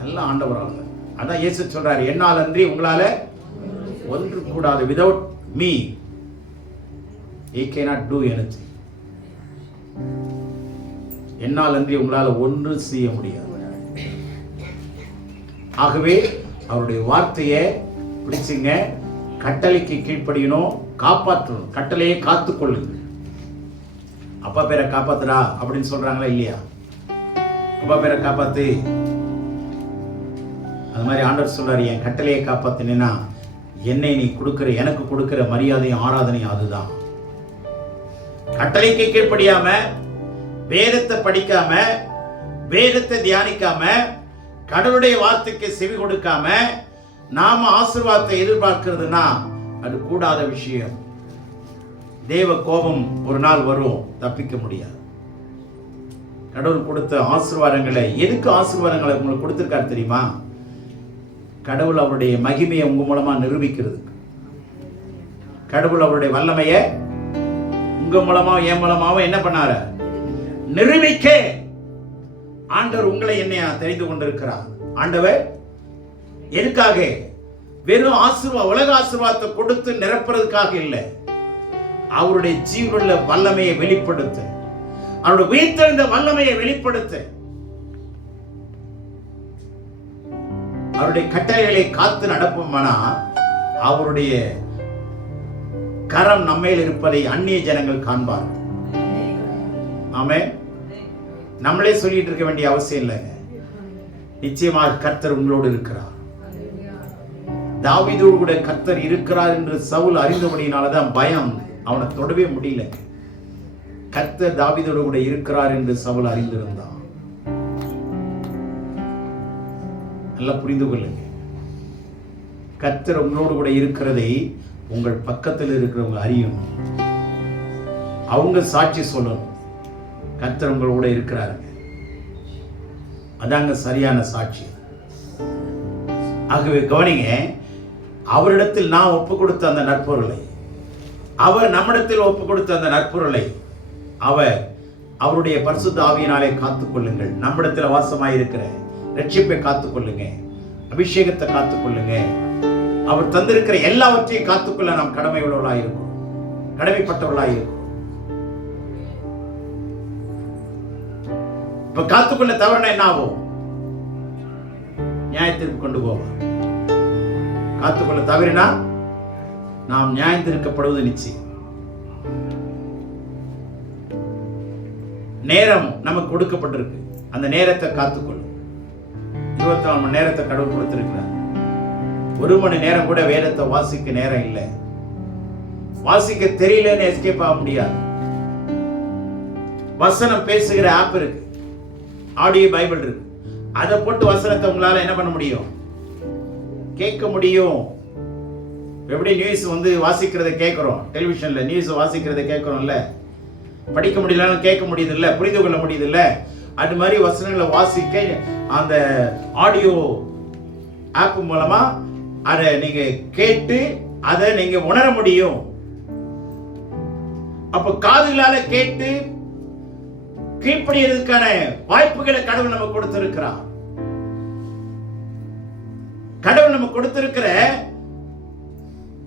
எல்லாம் ஆண்டவராக. அதான் இயேசு சொல்றாரு, என்னால் அன்றி உங்களால ஒன்று கூடாது. Without me he cannot do anything. என்னால் அன்றி உங்களால ஒன்று செய்ய முடியாது. ஆகவே அவருடைய வார்த்தையை பிடிச்சுங்க, கட்டளைக்கு கீழ்ப்படியணும், காப்பாற்றணும். கட்டளையை காத்துக்கொள்ளுங்க. அப்பா பேரை காப்பாத்துறா அப்படின்னு சொல்றாங்களா இல்லையா? அப்பா பேரை காப்பாத்து. அது மாதிரி ஆண்டவர் சொல்றாரு, என் கட்டளையை காப்பாத்தினா என்னை நீ கொடுக்கிற, எனக்கு கொடுக்கிற மரியாதையும் ஆராதனையும் அதுதான். கட்டளைக்கு கீழ்ப்படியாம, வேதத்தை படிக்காம, வேதத்தை தியானிக்காம, கடவுளுடைய வார்த்தைக்கு செவி கொடுக்காம நாம ஆசீர்வாதத்தை எதிர்பார்க்கிறதுனா அது கூடாத விஷயம். தேவ கோபம் ஒரு நாள் வரும், தப்பிக்க முடியாது. கடவுள் கொடுத்த ஆசீர்வாதங்களை, எதுக்கு ஆசீர்வாதங்களை உங்களுக்கு கொடுத்திருக்காரு தெரியுமா? கடவுள் அவருடைய மகிமையை உங்க மூலமா நிரூபிக்கிறது. கடவுள் அவருடைய வல்லமையை உங்க மூலமா, என் மூலமாவும் என்ன பண்ணாரு? நிரூபிக்க ஆண்டவர் உங்களை என்னையா தெரிந்து கொண்டிருக்கிறார். ஆண்டவர் எதுக்காக? வெறும் ஆசீர்வாத, உலக ஆசீர்வாதத்தை கொடுத்து நிரப்புறதுக்காக இல்லை, அவருடைய ஜீவனுள்ள வல்லமையை வெளிப்படுத்த, அவருடைய உயிர்த்தெழுந்த வல்லமையை வெளிப்படுத்த, அவருடைய கட்டளைகளை காத்து நடப்போம்னா அவருடைய கரம் நம்மேல் இருப்பதை அந்நிய ஜனங்கள் காண்பார்கள். ஆமென். நம்மளே சொல்லிட்டு இருக்க வேண்டிய அவசியம் இல்லைங்க. நிச்சயமாக கர்த்தர் உங்களோடு இருக்கிறார். தாவீதோடு கூட கர்த்தர் இருக்கிறார் என்று சவுல் அறிந்தபடியினாலதான் பயம் அவனை தொடவே முடியல. கர்த்தர் தாவீதோடு கூட இருக்கிறார் என்று சவுல் அறிந்திருந்தான். நல்லா புரிந்து கொள்ளுங்க. கர்த்தர் உங்களோடு கூட இருக்கிறதை உங்கள் பக்கத்தில் இருக்கிறவங்க அறியணும். அவங்க சாட்சி சொல்லணும், கர்த்தர் உங்களோட இருக்கிறாருங்க. அதாங்க சரியான சாட்சி. ஆகவே கவனிங்க, அவரிடத்தில் நான் ஒப்பு கொடுத்த அந்த நற்பொருளை, அவர் நம்மிடத்தில் ஒப்பு கொடுத்த அந்த நற்பொருளை அவருடைய பரிசுத்த ஆவியினாலே காத்துக்கொள்ளுங்கள். நம்மிடத்தில் வாசமாயிருக்கிற ரட்சிப்பை காத்துக்கொள்ளுங்க, அபிஷேகத்தை காத்துக்கொள்ளுங்க. அவர் தந்திருக்கிற எல்லாவற்றையும் காத்துக்கொள்ள நாம் கடமை உள்ளவர்களாக இருக்கும், கடமைப்பட்டவர்களாக இருக்கும். இப்ப காத்துக்கொள்ள தவறுனா என்ன ஆகும்? நியாயத்திற்கு கொண்டு போவோம். காத்துக்கொள்ள தவறினா நாம் நியாயத்திற்கப்படுவது நிச்சயம். நேரம் நமக்கு கொடுக்கப்பட்டிருக்கு, அந்த நேரத்தை காத்துக்கொள்ளும். 24 மணி நேரத்தை கடவுள் கொடுத்திருக்கிறார். 1 மணி நேரம் கூட வேதத்தை வாசிக்க நேரம் இல்லை. வாசிக்க தெரியலன்னு எஸ்கேப் ஆக முடியாது. வசனம் பேசுகிற ஆப் இருக்கு, ஆடியோ பைபிள் இருக்கு. அதை போட்டு வசனத்தை உங்களால என்ன பண்ண முடியும்? கேட்க முடியும். எப்படி நியூஸ் வாசிக்கிறத கேட்கிறோம், டெலிவிஷன்ல நியூஸ் வாசிக்கிறத கேட்கிறோம்ல, படிக்க முடியலன்னு கேட்க முடியுது இல்ல, புரிந்து கொள்ள முடியுது இல்ல. அது மாதிரி வசனங்களை வாசிக்க அந்த ஆடியோ ஆப் மூலமா அதை நீங்க கேட்டு அதை நீங்க உணர முடியும். அப்ப காதுகளால கேட்டு கீழ்ப்படியறதுக்கான வாய்ப்புகளை கடவுள் நமக்கு கொடுத்திருக்கிறார். கடவுள் நமக்கு கொடுத்திருக்கிற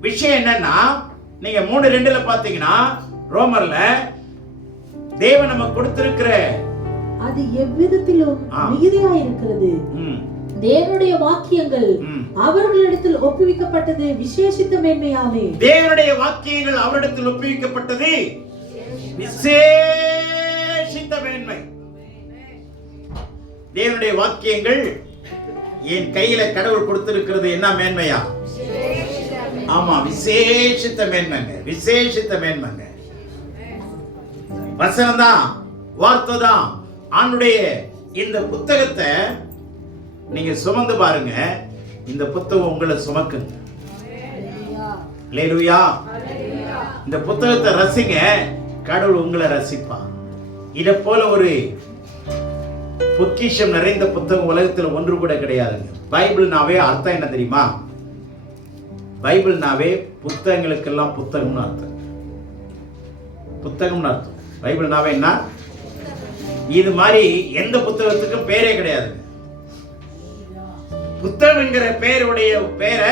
விஷயம் என்னன்னா, நீங்க 3:2 பாத்தீங்கன்னா, ரோமர்ல தேவன் நமக்கு கொடுத்திருக்கிற அது எவ்விதத்திலும் மிகுதியா இருக்கிறது. தேவனுடைய வாக்கியங்கள் அவர்களிடத்தில் ஒப்புவிக்கப்பட்டது விசேஷித்த மேன்மையாமே. தேவனுடைய வாக்கியங்கள் அவரிடத்தில் ஒப்புவிக்கப்பட்டது விசேஷித்த மேன்மை. தேவனுடைய வாக்கியங்கள் என் கையில கடவுள் கொடுத்திருக்கிறது என்ன மேன்மையா? ஆமா, விசேஷித்த மேன்மைங்க. விசேஷித்த மேன்மைங்க. வசனம் தான், வார்த்தை தான். ஆண்டுடைய இந்த புத்தகத்தை நீங்க சுமந்து பாருங்க. இந்த புத்தகம் உங்களை சுமக்குங்க. அல்லேலூயா. இந்த புத்தகத்தை ரசிங்க, கடவுள் உங்களை ரசிப்பார். இதை போல ஒரு பொக்கிஷம் நிறைந்த புத்தகம் உலகத்தில் ஒன்று கூட கிடையாதுங்க. பைபிள்னாவே அர்த்தம் என்ன தெரியுமா? பைபிள்னாவே புத்தகங்களுக்கெல்லாம் புத்தகம்னு அர்த்தம். புத்தகம்னு அர்த்தம். பைபிள்னாவே என்ன? இது மாதிரி எந்த புத்தகத்துக்கும் பேரே கிடையாது. புத்தகம் என்கிற பேருடைய பேரை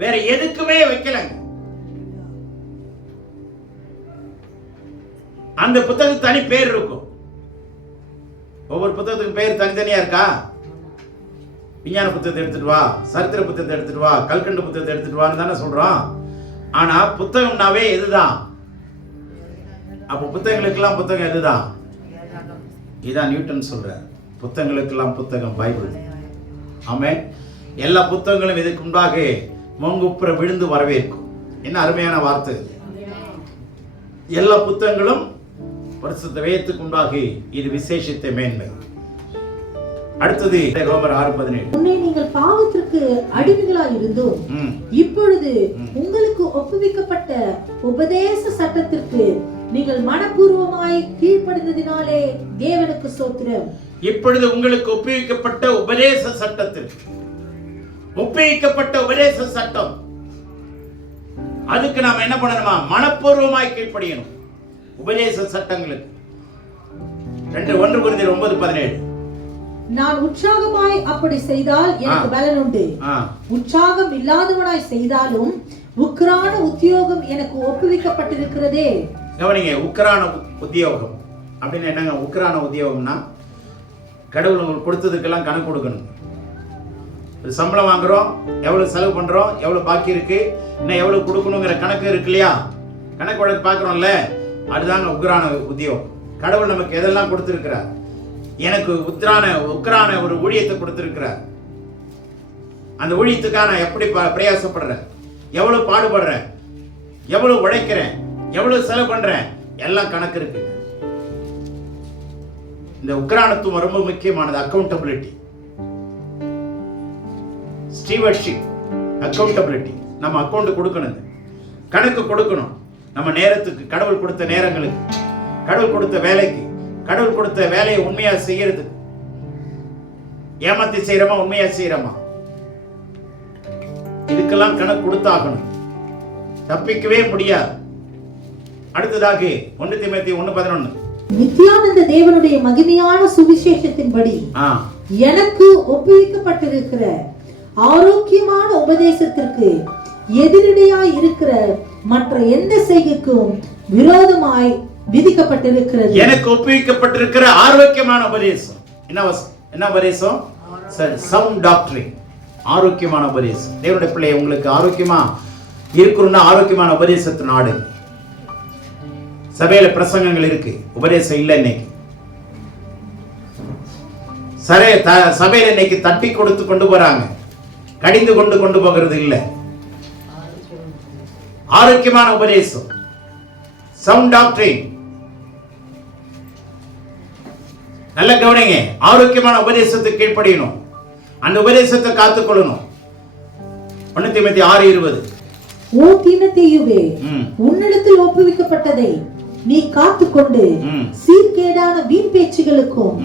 வேற எதுக்குமே வைக்கலங்க. அந்த புத்தகத்துக்கு தனி பேர் இருக்கும். ஒவ்வொரு புத்தகத்துக்கும் பேர் தனித்தனியா இருக்கா? விஞ்ஞான புத்தகத்தை எடுத்துட்டு வா, சரித்திர புத்தகத்தை எடுத்துட்டு வா, கல்கண்டு புத்தகத்தை எடுத்துட்டு வான்னு தானே சொல்றோம். ஆனா புத்தகம்னாவே எதுதான்? அப்போ புத்தகங்களுக்கெல்லாம் புத்தகம் எதுதான்? இதான் நியூட்டன் சொல்ற, புத்தகங்களுக்கெல்லாம் புத்தகம் பைபிள். ஆமென். எல்லா புத்தகங்களும் இதுக்கு முன்பாக மொங்குப்புற விழுந்து வரவேற்கும். என்ன அருமையான வார்த்தை! எல்லா புத்தகங்களும் பரிசுத்த வேதத்துக்கு முன்பாக இது விசேஷித்த மேன்மை. அடுத்தது ரோமர் 6:17. முன்னே நீங்கள் பாவத்திற்கு அடிமைகளாய் இருந்தோம், இப்பொழுது உங்களுக்கு ஒப்புவிக்கப்பட்ட உபதேச சட்டத்திற்கு நீங்கள் மனப்பூர்வமாய் கீழ்ப்படிந்ததினாலே தேவனுக்கு ஸ்தோத்திரம். இப்பொழுது உங்களுக்கு ஒப்புவிக்கப்பட்ட உபதேச சட்டத்திற்கு, ஒப்புவிக்கப்பட்ட உபதேச சட்டம், அதுக்கு நாம என்ன பண்ணணுமா? மனப்பூர்வமாய் கீழ்ப்படியணும். உபதேச சட்டங்களுக்கு 1 கொரிந்தியர் 9:17. நான் உற்சாகமாய் அப்படி செய்தால் எனக்கு பலன் உண்டு, உற்சாகம் இல்லாதவனாய் செய்தாலும் உக்கிரான உத்தியோகம் எனக்கு ஒப்புவிக்கப்பட்டிருக்கிறதே. கவனிங்க, உக்கிரான உத்தியோகம் அப்படின்னு என்னங்க? உக்கிரான உத்தியோகம்னா கடவுள் உங்களுக்கு கொடுத்ததுக்கெல்லாம் கணக்கு கொடுக்கணும். ஒரு சம்பளம் வாங்குறோம், எவ்வளவு செலவு பண்றோம், எவ்வளவு பாக்கி இருக்கு, இன்னும் எவ்வளவு கொடுக்கணுங்கிற கணக்கு இருக்கு இல்லையா? கணக்கு வழக்கு பார்க்குறோம்ல, அதுதாங்க உக்கிரான உத்தியோகம். கடவுள் நமக்கு எதெல்லாம் கொடுத்திருக்கிறார்? எனக்கு உக்கிரான ஒரு ஊழியத்தை கொடுத்திருக்கிறார். அந்த ஊழியத்துக்காக நான் எப்படி பிரயாசப்படுறேன், எவ்வளவு பாடுபடுறேன், எவ்வளவு உழைக்கிறேன், எவ்வளவு செலவு பண்றேன், எல்லாம் கணக்கு இருக்கு. இந்த உக்கிரானத்துவம் ரொம்ப முக்கியமானது. Accountability, stewardship, accountability. நம்ம அக்கௌண்ட் கொடுக்கணும், கணக்கு கொடுக்கணும். நம்ம நேரத்துக்கு, கடவுள் கொடுத்த நேரங்களுக்கு, கடவுள் கொடுத்த வேலைக்கு, கடவுள் கொடுத்த வேலையை உண்மையா செய்யறது. ஏமாத்தி செய்யறோமா, உண்மையா செய்யறோமா, இதுக்கெல்லாம் கணக்கு கொடுத்தாகணும். தப்பிக்கவே முடியாது. அடுத்ததாக 1 தீமோத்தேயு 1:11. நித்தியானந்த தேவனுடைய மகிமையான சுவிசேஷத்தின்படி எனக்கு ஒப்புவிக்கப்பட்டிருக்கிற ஆரோக்கியமான உபதேசத்திற்கு எதிரடையாய் இருக்கிற மற்ற எந்த செய்கைக்கும் விரோதமாய் விதிக்கப்பட்டிருக்கிறது. எனக்கு ஒப்புவிக்கப்பட்டிருக்கிற ஆரோக்கியமான உபதேசம் என்ன உபதேசம்? சவுண்ட் டாக்டரின், ஆரோக்கியமான உபதேசம். தேவனுடைய பிள்ளை, உங்களுக்கு ஆரோக்கியமா இருக்கணும்னா ஆரோக்கியமான உபதேசத்தை நாடு. சபையில பிரசங்கங்கள் இருக்கு, உபதேசம் இல்லை. இன்னைக்கு சபையில இன்னைக்கு தட்டி கொடுத்து கொண்டு போறாங்க, கடிந்து கொண்டு போகிறது இல்லை. ஆரோக்கியமான உபதேசம், சவுண்ட் டாக்டரின். நல்ல கவனிங்க, ஆரோக்கியமான உபதேசத்துக்கு கீழ்ப்படியணும், அந்த உபதேசத்தை காத்துக்கொள்ளணும். 1 தீமோத்தேயு 6:20. ஓ தீமோத்தேயுவே, உன்னிடத்தில் ஒப்புவிக்கப்பட்டதை நீ காத்துக்கொண்டு சீர்கேடான வீண் பேச்சுகளுக்கும்.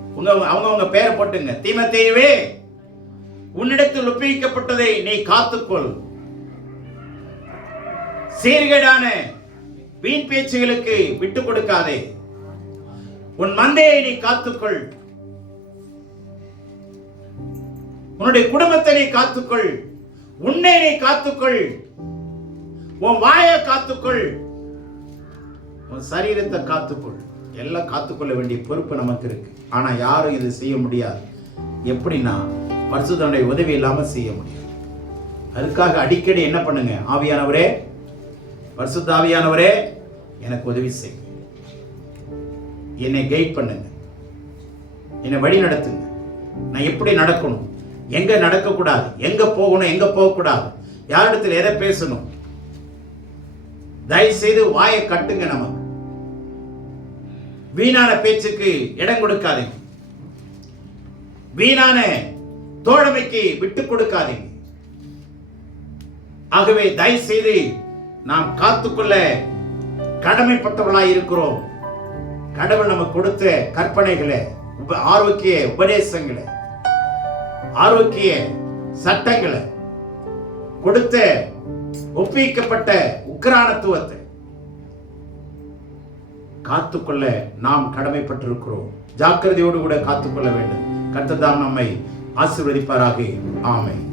அவங்க பேரை போட்டுங்க. தீமோத்தேயுவே, உன்னிடத்தில் ஒப்புவிக்கப்பட்டதை நீ காத்துக்கொள். சீர்கேடான வீண் பேச்சுகளுக்கு விட்டு கொடுக்காதே. உன் மந்தையை நீ காத்துக்கொள். உன்னுடைய குடும்பத்தை நீ காத்துக்கொள். உன்னை நீ காத்துக்கொள். உன் வாயை காத்துக்கொள். உன் சரீரத்தை காத்துக்கொள். எல்லாம் காத்துக்கொள்ள வேண்டிய பொறுப்பு நமக்கு இருக்கு. ஆனா யாரும் இது செய்ய முடியாது. எப்படின்னா பரிசுத்தனுடைய உதவி இல்லாம செய்ய முடியாது. அதுக்காக அடிக்கடி என்ன பண்ணுங்க, ஆவியானவரே, பரிசுத்த ஆவியானவரே எனக்கு உதவி செய்யுங்க, என்னை கைட் பண்ணுங்க, என்னை வழி நடத்துங்க. நான் எப்படி நடக்கணும், எங்க நடக்கக்கூடாது, எங்க போகணும், எங்க போகக்கூடாது, யாரிடத்தில் எதை பேசணும், தயவு செய்து வாயை கட்டுங்க. நமக்கு வீணான பேச்சுக்கு இடம் கொடுக்காதீங்க. வீணான தோழமைக்கு விட்டு கொடுக்காதீங்க. ஆகவே தயவு செய்து நாம் காத்துக்கொள்ள கடமைப்பட்டவர்களாய் இருக்கிறோம். கடவுள் நமக்கு கொடுத்த கற்பனைகளை, ஆரோக்கிய உபதேசங்களை, ஆரோக்கிய சட்டங்களை, கொடுத்த ஒப்புவிக்கப்பட்ட உக்கிரானத்துவத்தை காத்துக்கொள்ள நாம் கடமைப்பட்டிருக்கிறோம். ஜாக்கிரதையோடு கூட காத்துக்கொள்ள வேண்டும். கர்த்தர் தாம் நம்மை ஆசீர்வதிப்பாராக. ஆமென்.